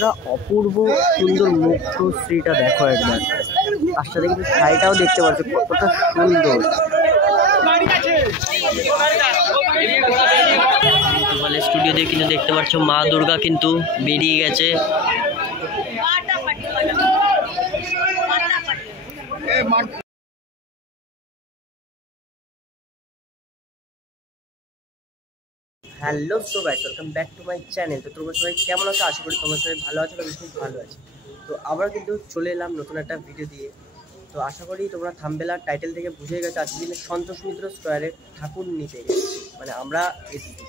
কতটা অপূর্ব সুন্দর মুখশ্রীটা দেখো একবার। তার সাথে কিন্তু ছাইটাও দেখতে পাচ্ছ কতটা সুন্দর। স্টুডিও দিয়ে কিন্তু দেখতে পাচ্ছ মা দুর্গা কিন্তু বেরিয়ে গেছে। Hello so guys, welcome back to my channel. তো তোমরা সবাই কেমন আছো? আশা করি তোমরা সবাই ভালো আছো। আমি খুব ভালো আছি। তো আবার কিন্তু চলে এলাম নতুন একটা ভিডিও দিয়ে। তো আশা করি তোমরা থাম্বনেল আর টাইটেল থেকে বুঝে গেছো আজকে দিনে সন্তোষ মিত্র স্কোয়ারের ঠাকুর নিতে গেছি, মানে আমরা এসেছি।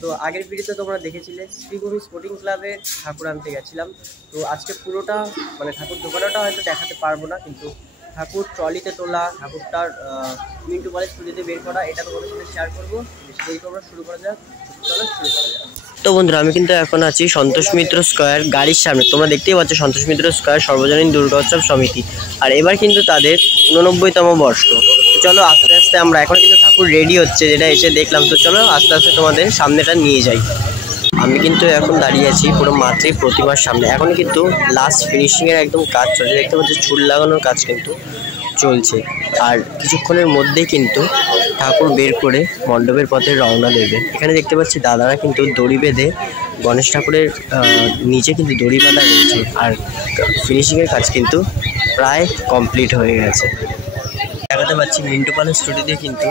তো আগের ভিডিওতে তোমরা দেখেছিলে শ্রীভূমি স্পোর্টিং ক্লাবের ঠাকুর আনতে গেছিলাম। তো আজকে পুরোটা মানে ঠাকুর দোকানটা হয়তো দেখাতে পারবো না, কিন্তু ঠাকুর ট্রলিতে তোলা, ঠাকুরটার মিন্টু বলে স্টুডিওতে বের করা, এটা তোমাদের সাথে শেয়ার করবো। সেই তোমরা শুরু করা যাক। চলো শুরু করা যাক। তো বন্ধুরা, আমি কিন্তু এখন আছি সন্তোষ মিত্র স্কোয়ার গাড়ির সামনে। তোমরা দেখতেই পাচ্ছ সন্তোষ মিত্র স্কোয়ার সর্বজনীন দুর্গোৎসব সমিতি, আর এবার কিন্তু তাদের 89তম বর্ষ। তো চলো আস্তে আস্তে আমরা এখন কিন্তু ঠাকুর রেডি হচ্ছে, যেটা এসে দেখলাম। তো চলো আস্তে আস্তে তোমাদের সামনেটা নিয়ে যাই। আমি কিন্তু এখন দাঁড়িয়ে আছি পুরো মাতৃ প্রতিমার সামনে। এখন কিন্তু লাস্ট ফিনিশিংয়ের একদম কাজ চলছে, দেখতে পাচ্ছি চুল লাগানোর কাজ কিন্তু চলছে। আর কিছুক্ষণের মধ্যেই কিন্তু ঠাকুর বের করে মণ্ডপের পথে রওনা দেবে। এখানে দেখতে পাচ্ছি দাদারা কিন্তু দড়ি বেঁধে গণেশ ঠাকুরের নিচে কিন্তু দড়ি বাঁধা রয়েছে, আর ফিনিশিংয়ের কাজ কিন্তু প্রায় কমপ্লিট হয়ে গেছে। দেখাতে পাচ্ছি মিন্টু পালের স্টুডিওতে কিন্তু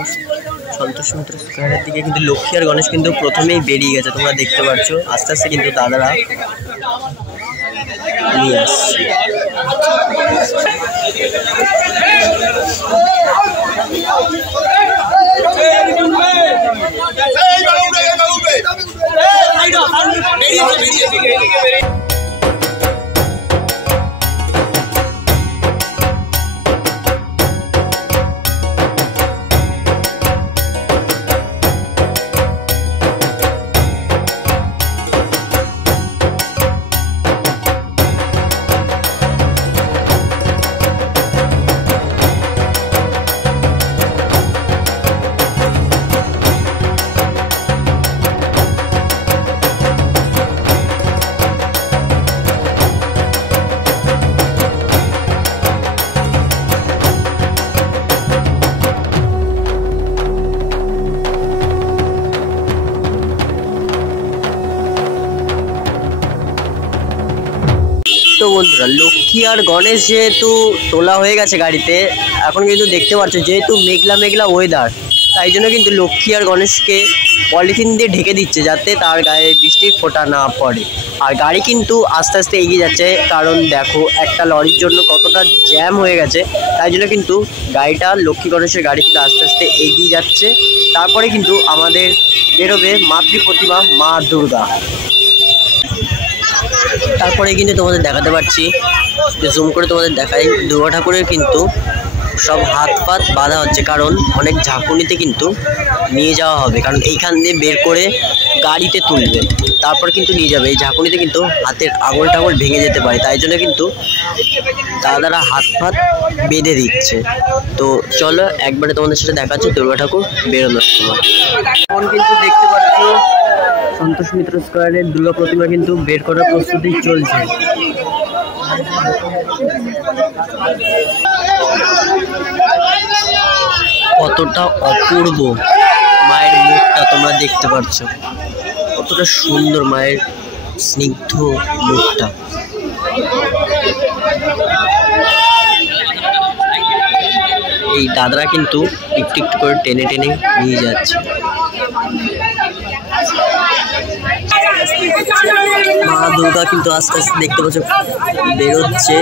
সন্তোষ মিত্র স্কোয়ারের দিকে কিন্তু লক্ষ্মী আর গণেশ কিন্তু প্রথমেই বেরিয়ে গেছে। তোমরা দেখতে পাচ্ছ আস্তে আস্তে কিন্তু দাদারা নিয়ে আসছে। তো বন্ধুরা, লক্ষ্মী আর গণেশ যেহেতু তোলা হয়ে গেছে গাড়িতে, এখন কিন্তু দেখতে পাচ্ছ যেহেতু মেঘলা মেঘলা ওয়েদার, তাই জন্য কিন্তু লক্ষ্মী আর গণেশকে পলিথিন দিয়ে ঢেকে দিচ্ছে যাতে তার গায়ে বৃষ্টির ফোঁটা না পড়ে। আর গাড়ি কিন্তু আস্তে আস্তে এগিয়ে যাচ্ছে, কারণ দেখো একটা লরির জন্য কতটা জ্যাম হয়ে গেছে। তাই জন্য কিন্তু গাড়িটা, লক্ষ্মী গণেশের গাড়ি কিন্তু আস্তে আস্তে এগিয়ে যাচ্ছে। তারপরে কিন্তু আমাদের বেরোবে মাতৃ প্রতিমা মা দুর্গা। তারপরে কিন্তু তোমাদের দেখাতে পারছি, জুম করে তোমাদের দেখাই, দুর্গা ঠাকুরের কিন্তু সব হাত পাত বাঁধা হচ্ছে, কারণ অনেক ঝাঁকুনিতে কিন্তু নিয়ে যাওয়া হবে, কারণ এইখান দিয়ে বের করে গাড়িতে তুলবে, তারপর কিন্তু নিয়ে যাবে। এই ঝাঁকুনিতে কিন্তু হাতের আঙুল টাঙুল ভেঙে যেতে পারে, তাই জন্য কিন্তু দাদারা হাত ফাত বেঁধে দিচ্ছে। তো চলো একবারে তোমাদের সাথে দেখাচ্ছি দুর্গা ঠাকুর বেরোনোর সময়। এখন কিন্তু দেখতে পাচ্ছ সন্তোষ মিত্র স্কোয়ারের দুর্গা প্রতিমা কিন্তু বের করার প্রস্তুতি চলছে। কতটা অপূর্ব মায়ের মুখটা তোমরা দেখতে পাচ্ছ, কতটা সুন্দর মায়ের স্নিগ্ধ মুখটা। এই দাদারা কিন্তু একটু একটু করে টেনে টেনে নিয়ে যাচ্ছে। মা দুর্গা কিন্তু আস্তে আস্তে দেখতে পাচ্ছ বেরোচ্ছে।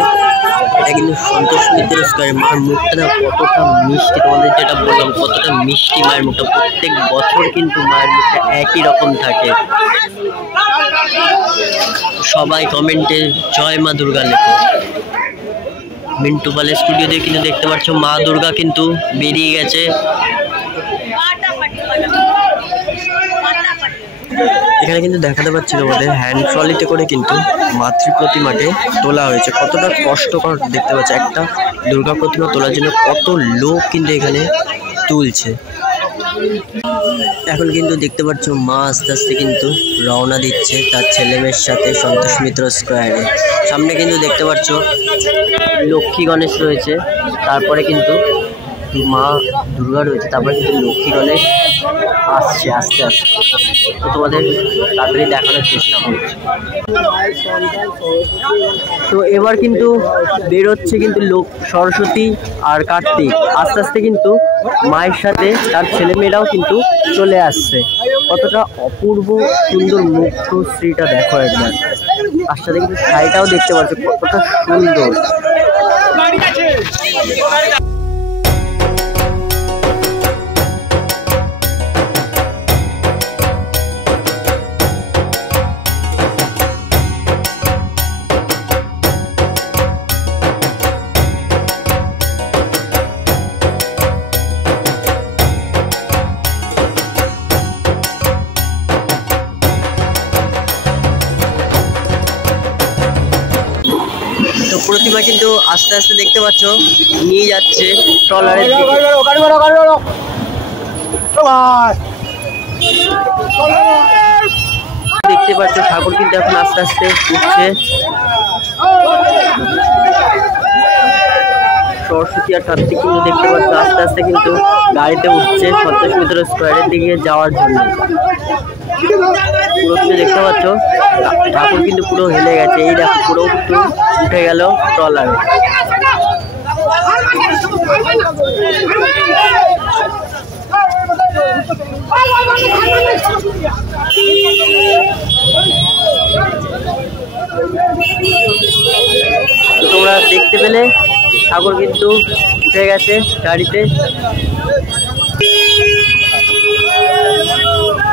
এটা কিন্তু সন্তোষ মিত্র স্কোয়ারের মার মুখটা না কতটা মিষ্টি, তোমাদের যেটা বললাম কতটা মিষ্টি মায়ের মুখটা। প্রত্যেক বছর কিন্তু মায়ের মুখটা একই রকম থাকে। সবাই কমেন্টে জয় মা দুর্গা লেখো। মিন্টু পালের স্টুডিও দিয়ে কিন্তু দেখতে পাচ্ছ মা দুর্গা কিন্তু বেরিয়ে গেছে। এখানে কিন্তু দেখাতে পাচ্ছি তোমাদের হ্যান্ড ট্রলিতে করে কিন্তু মাতৃ প্রতিমাকে তোলা হয়েছে। কতটা কষ্টকর দেখতে পাচ্ছি, একটা দুর্গা প্রতিমা তোলার জন্য কত লোক কিন্তু এখানে তুলছে। এখন কিন্তু দেখতে পাচ্ছ মা আস্তে আস্তে কিন্তু রওনা দিচ্ছে তার ছেলে মেয়ের সাথে সন্তোষ মিত্র স্কোয়ারে। সামনে কিন্তু দেখতে পাচ্ছ লক্ষ্মী গণেশ রয়েছে, তারপরে কিন্তু মা দুর্গা রয়েছে, তারপরে কিন্তু লক্ষ্মী গণেশ আসছে আস্তে আস্তে। তো তোমাদের তাড়াতাড়ি দেখানোর চেষ্টা করছি। তো এবার কিন্তু বেরোচ্ছে কিন্তু সরস্বতী আর কার্তিক আস্তে আস্তে কিন্তু মায়ের সাথে তার ছেলেমেয়েরাও কিন্তু চলে আসছে। কতটা অপূর্ব সুন্দর মুখশ্রীটা দেখো একবার। তার সাথে কিন্তু ছাইটাও দেখতে পাচ্ছ কতটা সুন্দর। তো প্রতিমা কিন্তু আস্তে আস্তে দেখতে পাচ্ছ নিয়ে যাচ্ছে ট্রলারের দিকে। দেখতে পাচ্ছ ঠাকুর কিন্তু এখন আস্তে আস্তে উঠছে। সরস্বতী আর কার্তিক কিন্তু দেখতে পাচ্ছ আস্তে আস্তে কিন্তু গাড়িতে উঠছে সন্তোষ মিত্র স্কোয়ারের দিকে যাওয়ার জন্য। পুরো কিন্তু দেখতে পাচ্ছ ঠাকুর কিন্তু পুরো হেলে গেছে। এই দেখো পুরো কিন্তু উঠে গেল ট্রলারে। তোমরা দেখতে পেলে ঠাকুর কিন্তু উঠে গেছে গাড়িতে।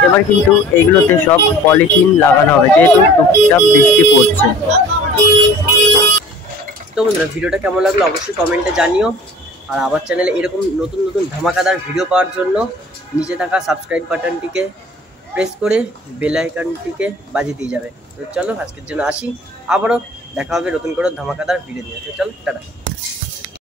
এবার কিন্তু এইগুলোতে সব পলিথিন লাগানো হবে যেহেতু টুকটাক বৃষ্টি পড়ছে। তো বন্ধুরা ভিডিওটা কেমন লাগলো অবশ্যই কমেন্টে জানিও। আর আমার চ্যানেলে এরকম নতুন নতুন ধামাকাদার ভিডিও পাওয়ার জন্য নিচে থাকা সাবস্ক্রাইব বাটনটিকে প্রেস করে বেল আইকনটিকে বাজিয়ে দিয়ে যাবে। তো চলো আজকের জন্য আসি, আবারও দেখা হবে নতুন করে ধামাকাদার ভিডিও নিয়ে। তো চলো টাটা।